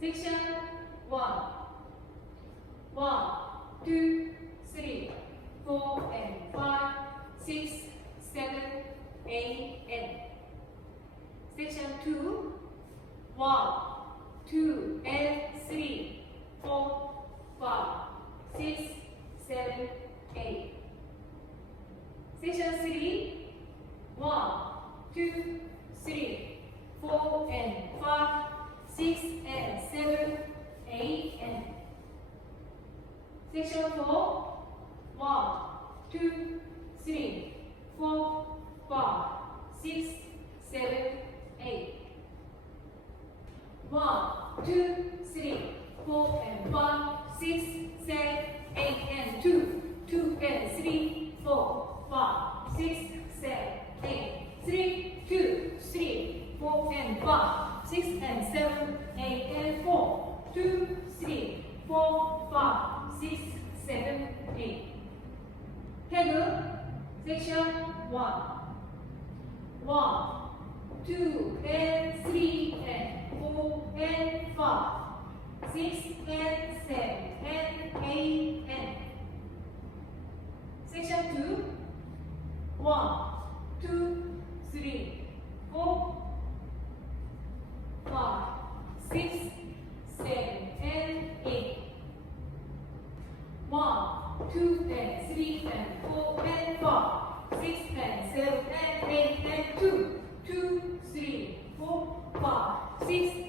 Section 1, 1, 2, 3, 4 and 5, 6, 7, 8 and Section 2, 1, 2 and 3, 4, 5, 6, 7, 8 Section 3, 1, 2, 3, 4 and 5, 6 and 7, 8 and Section 4, 1, 2, 3, 4, 5, 6, 7, 8 1, 2, 3, 4 and 5, 6, 7, 8 and 2, 2 and 3, 4, 5, 6, 7, 8 3, 2, 3, 4 and 5, 6 and 7, 8 and 4, 2, 3, 4, 5, 6, 7, 8 태그 Section 1, 1, 2 and 3 and 4 and 5, 6 and 7 and 8 and Section 2, 1, 2, 3, 4, 5, 6, 7 and 8 1, 2 and 3 and 4 and 5, 6 and 7 and 8 and 2, 2, 3, 4, 5, 6